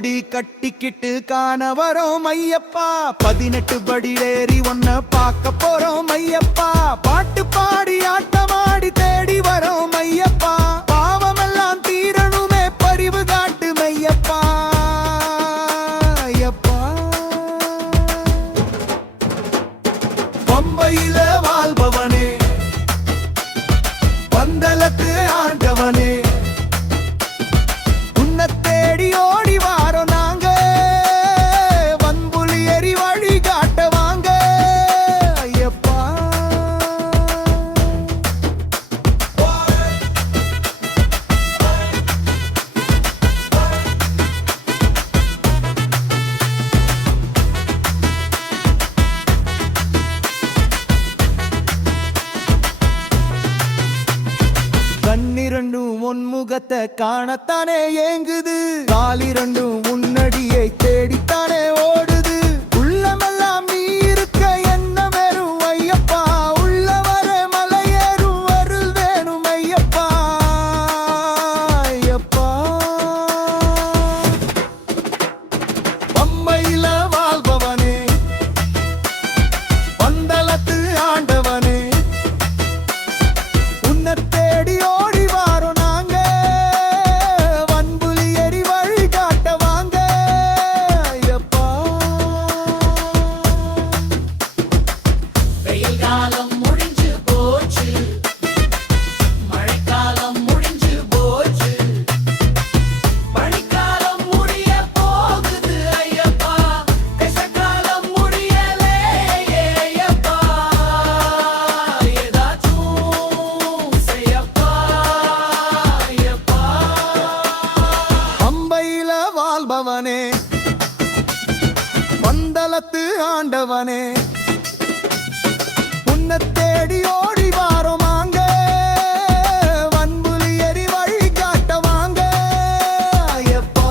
முடி கட்டிக்கிட்டு காண வரோம் ஐயப்பா 18 படி ஏறி ஒன்ன பார்க்க போறோம் ஐயப்பா பாட்டு பாடி ஆட்டமாடி தேடி வரோம் ஐயப்பா பாவமெல்லாம் தீரணுமே பரிவு காட்டு ஐயப்பா ஐயப்பா பம்பையில வாழ்பவனே பந்தலத்து ஆண்டவனே தேடி ஓடி வாரோம் நாங்க வன்புலி எரி வழி காட்ட வாங்க ஐயப்பா கண்ணிரண்டும் உன்முகத்தை காணத்தானே ஏங்குது காலிரண்டும் உன்னடியை தேடித்தானே ஓடுது உள்ளமெல்லாம் நீ இருக்க என்ன வெறும் ஐயப்பா உள்ளவர மலையேறும் அருள் வேணும் ஐயப்பா ஐயப்பா பம்மையில வாழ்பவனே பந்தலத்து ஆண்டவனே உன்னை தேடி ஓடி வாரோம் நாங்க வன்புலி எரி வழி காட்ட வாங்க ஐயப்பா வெயில் காலம் முடிஞ்சு போச்சு மழைக்காலம் முடிஞ்சு போச்சு பனிக்காலம் முடிய போகுது ஐயப்பா விஷக்காலம் முடியலே ஐயப்பா ஏதாச்சும் செய்யப்பா ஐயப்பா பம்பையில வாழ்பவனே பந்தலத்து ஆண்டவனே உன்னை தேடி ஓடி வாரோம் நாங்க வன்புலி எரி வழி காட்ட வாங்க ஐயப்பா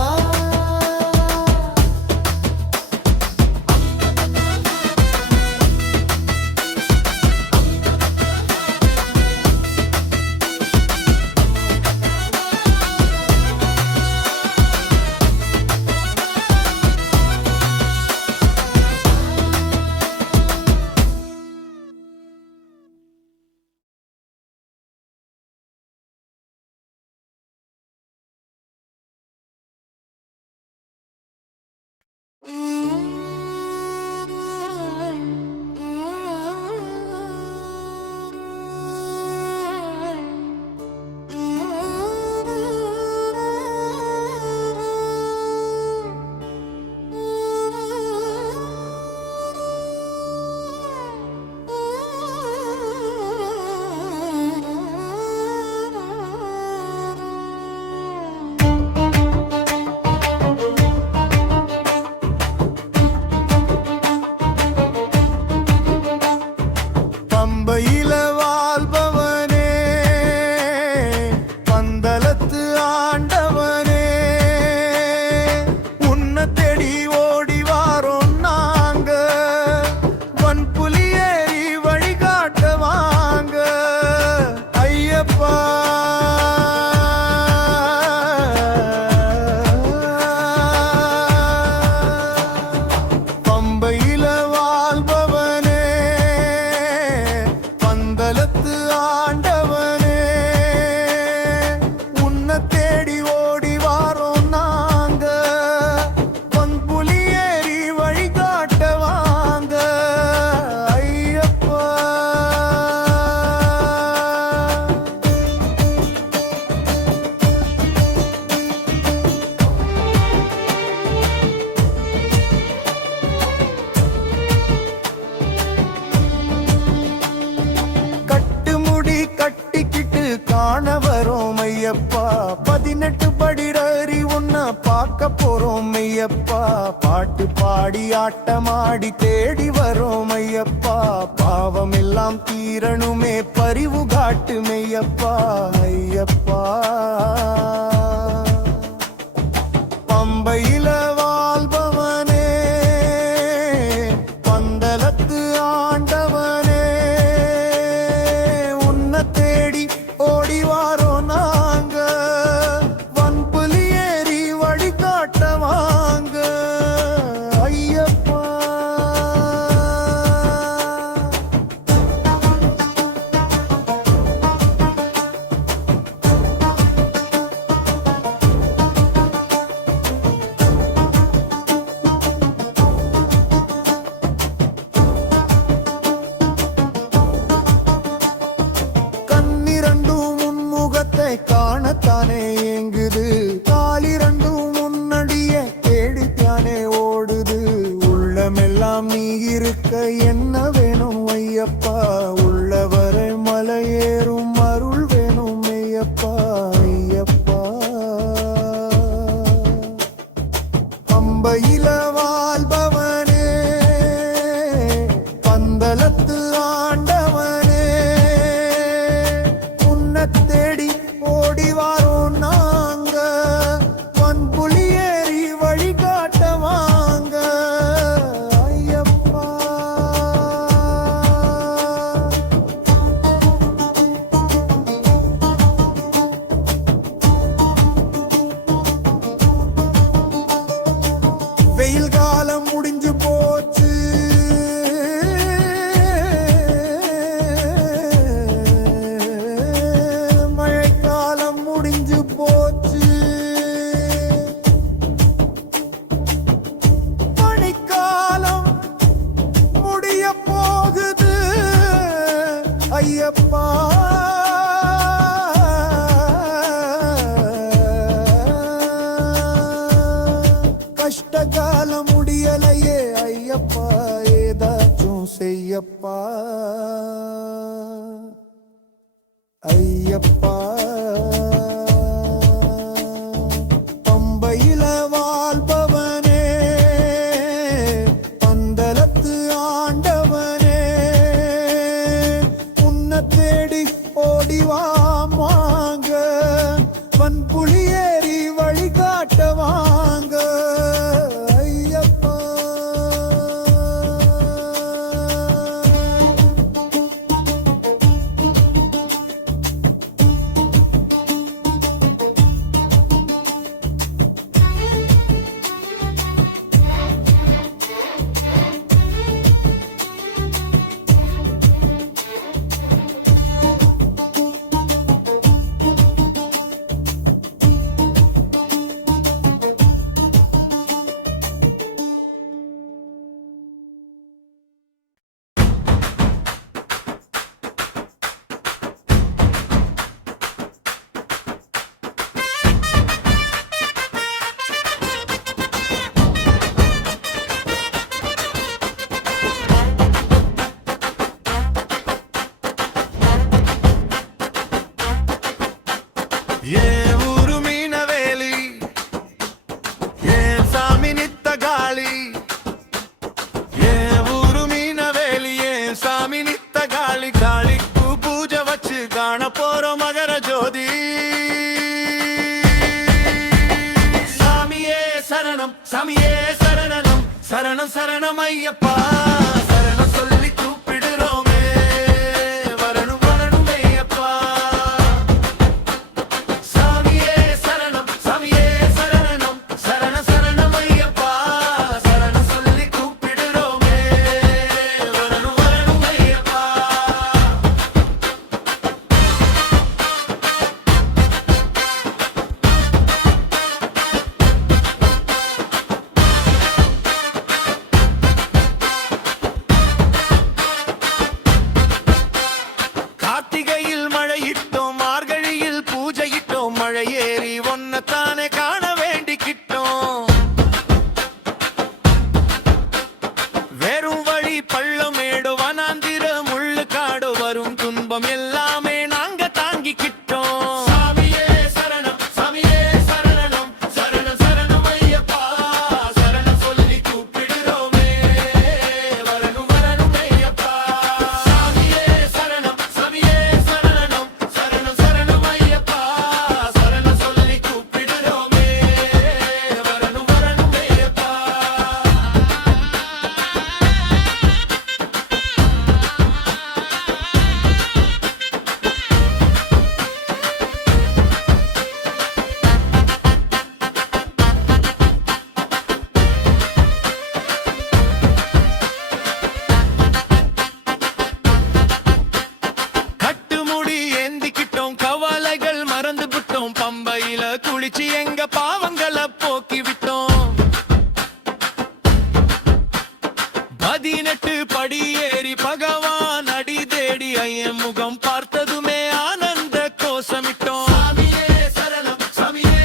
பம்பையில வாழ்பவனே பந்தலத்து ஆண்டவனே உன்னை தேடி ஓடி வாரோம் நாங்க வன்புலி ஏறி வழி காட்ட வாங்க ஐயப்பா பம்பையில வாழ்பவனே பந்தலத்து ஆண்டவனே உன்னை தேடி ஓடி வாரோம் நாங்க வன்புலி ஏறி வழி காட்ட வாங்க ஐயப்பா கட்டு முடி கட்டிக்கிட்டு காண வரோம் ஐயப்பா 18 படி ஏறி உன்னை பார்க்க போறோம் ஐயப்பா பாட்டு பாடி ஆட்டமாடி தேடி வரோம் ஐயப்பா பாவம் எல்லாம் தீரணுமே பரிவு காட்டு மெய்யப்பா ஐயப்பா பம்பையில வாழ்பவனே பந்தலத்து ஆண்டவனே உன்னை தேடி ஓடி வாரோம் நாங்க வன்புலி ஏறி வழி காட்ட வாங்க ஓடுது காலிரண்டும் முன்னடிய தேடித்தானே ஓடுது உள்ளமெல்லாம் நீ இருக்க என்ன வேணும் ஐயப்பா உள்ளவரை மலையேறும் அருள் வேணும் ஐயப்பா ஐயப்பா பம்பையில வாழ்பவனே பந்தலத்து ஆண்டவனே உன்னை தேடி ஓடி வாரோம் நாங்க வன்புலி ஏறி வழிகாட்ட வாங்க ஐயப்பா வெயில் காலம் முடிஞ்சு போச்சு மழைக்காலம் முடிஞ்சு போச்சு பனிக்காலம் முடிய போகுது ஐயப்பா கஷ்டகாலம் முடியலையே ஐயப்பா ஏதாச்சும் செய்யப்பா ஐயப்பா பம்பையில வாழ்பவனே பந்தலத்து ஆண்டவனே உன்னை தேடி ஓடிவாங்க வன்புலி ஏறி வழிகாட்ட வாங்க ஐயப்பா ஏன் ஊரு மீனவேலி ஏன் சாமி நித்த காளி ஏன் ஊரு மீனவேலி ஏன் சாமி நித்த காளி காளிக்கு பூஜை வச்சு காண போறோம் மகர ஜோதி சாமியே சரணம் சாமியே சரணம் சரணம் சரணம் ஐயப்பா சரணம் சொல்லி கூப்பிடுறோமே வரணும் வரணும் ஐயப்பா சாமியே சரணம் சாமியே சரணம் சரண சரணம் ஐயப்பா சரணம் சொல்லி கூப்பிடுறோமே வரணும் வரணும் ஐயப்பா கார்த்திகையில் மழையிட்டோம் மார்கழியில் பூஜையிட்டோம் மழை ஏறி ஒன்னத்தானே காண வேண்டிக்கிட்டோம் வெறும் வழி பள்ளமேடு வனாந்திர முள்ளு காடு வரும் துன்பம் எல்லாமே நாங்க தாங்கிக்கிட்டோம் சாமியே சரணம் சாமியே சரணம் சரணம் சரணம் ஐயப்பா சரணம் சொல்லி கூப்பிடுறோமே வரணும் வரணும் ஐயப்பா சாமியே சரணம் சாமியே சரணம் சரணம் சரணம் ஐயப்பா சரணம் சொல்லி கூப்பிடுறோமே வரணும் வரணும் ஐயப்பா கட்டுமுடி ஏந்திக்கிட்டோம் கவலைகள் மறந்து விட்டோம் பம்பையில குளிச்சு எங்க பாவங்களை போக்கி விட்டோம் 18 படி ஏறி பகவான் அடி தேடி ஐயன் முகம் பார்த்ததுமே ஆனந்த கோஷமிட்டோம் சாமியே சரணம் சாமியே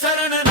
சரணன்